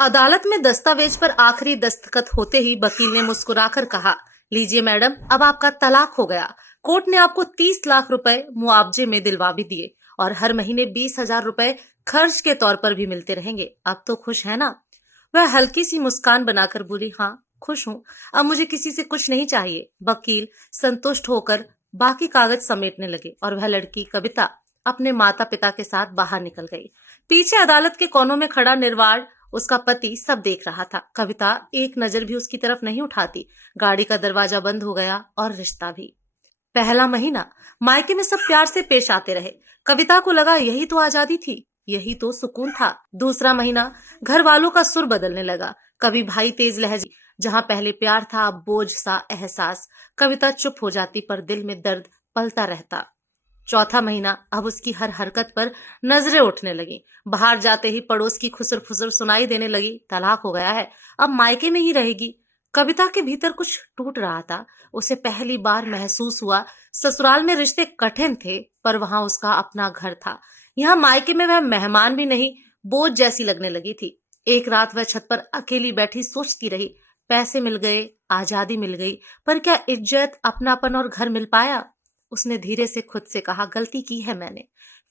अदालत में दस्तावेज पर आखिरी दस्तखत होते ही वकील ने मुस्कुराकर कहा, लीजिए मैडम, अब आपका तलाक हो गया। कोर्ट ने आपको 30 लाख रुपए मुआवजे में दिलवा भी दिए और हर महीने 20,000 रुपए खर्च के तौर पर भी मिलते रहेंगे। अब तो खुश है ना? वह हल्की सी मुस्कान बनाकर बोली, हाँ खुश हूँ, अब मुझे किसी से कुछ नहीं चाहिए। वकील संतुष्ट होकर बाकी कागज समेटने लगे और वह लड़की कविता अपने माता पिता के साथ बाहर निकल गई। पीछे अदालत के कोनों में खड़ा निर्वाण उसका पति सब देख रहा था। कविता एक नजर भी उसकी तरफ नहीं उठाती। गाड़ी का दरवाजा बंद हो गया और रिश्ता भी। पहला महीना मायके में सब प्यार से पेश आते रहे। कविता को लगा यही तो आजादी थी, यही तो सुकून था। दूसरा महीना घर वालों का सुर बदलने लगा। कभी भाई तेज लहजे, जहां पहले प्यार था अब बोझ सा एहसास। कविता चुप हो जाती पर दिल में दर्द पलता रहता। चौथा महीना अब उसकी हर हरकत पर नजरें उठने लगी। बाहर जाते ही पड़ोस की खुसर फुसर सुनाई देने लगी, तलाक हो गया है, अब मायके में ही रहेगी। कविता के भीतर कुछ टूट रहा था। उसे पहली बार महसूस हुआ ससुराल में रिश्ते कठिन थे पर वहां उसका अपना घर था। यहाँ मायके में वह मेहमान भी नहीं, बोझ जैसी लगने लगी थी। एक रात वह छत पर अकेली बैठी सोचती रही, पैसे मिल गए, आजादी मिल गई, पर क्या इज्जत, अपनापन और घर मिल पाया? उसने धीरे से खुद से कहा, गलती की है मैंने।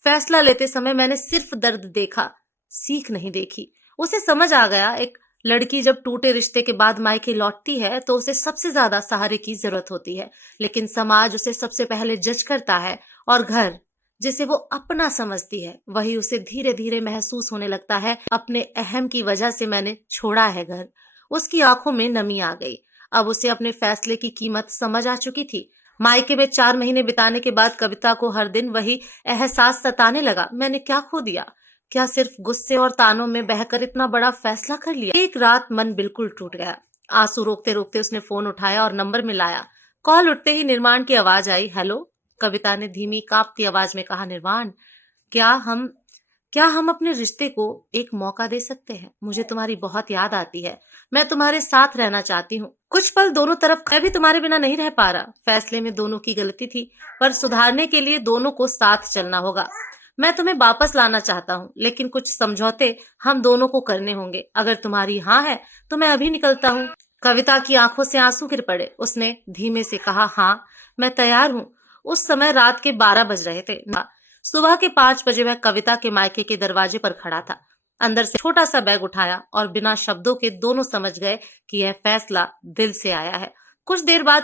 फैसला लेते समय मैंने सिर्फ दर्द देखा, सीख नहीं देखी। उसे समझ आ गया, एक लड़की जब टूटे रिश्ते के बाद मायके लौटती है तो उसे सबसे ज्यादा सहारे की जरूरत होती है, लेकिन समाज उसे सबसे पहले जज करता है और घर, जिसे वो अपना समझती है, वही उसे धीरे धीरे महसूस होने लगता है अपने अहम की वजह से मैंने छोड़ा है घर। उसकी आंखों में नमी आ गई। अब उसे अपने फैसले की कीमत समझ आ चुकी थी। मायके में 4 महीने बिताने के बाद कविता को हर दिन वही एहसास सताने लगा, मैंने क्या खो दिया? क्या सिर्फ गुस्से और तानों में बहकर इतना बड़ा फैसला कर लिया? एक रात मन बिल्कुल टूट गया। आंसू रोकते रोकते उसने फोन उठाया और नंबर मिलाया। कॉल उठते ही निर्माण की आवाज आई, हेलो। कविता ने धीमी कांपती आवाज में कहा, निर्माण, क्या हम क्या हम अपने रिश्ते को एक मौका दे सकते हैं? मुझे तुम्हारी बहुत याद आती है, मैं तुम्हारे साथ रहना चाहती हूँ कुछ पल दोनों तरफ। मैं भी तुम्हारे बिना नहीं रह पा रहा। फैसले में दोनों की गलती थी पर सुधारने के लिए दोनों को साथ चलना होगा। मैं तुम्हें वापस लाना चाहता हूँ, लेकिन कुछ समझौते हम दोनों को करने होंगे। अगर तुम्हारी हाँ है तो मैं अभी निकलता हूँ। कविता की आंखों से आंसू गिर पड़े। उसने धीमे से कहा, हाँ मैं तैयार हूँ। उस समय रात के 12 बज रहे थे। सुबह के 5 बजे वह कविता के मायके के दरवाजे पर खड़ा था। अंदर से छोटा सा बैग उठाया और बिना शब्दों के दोनों समझ गए कि यह फैसला दिल से आया है। कुछ देर बाद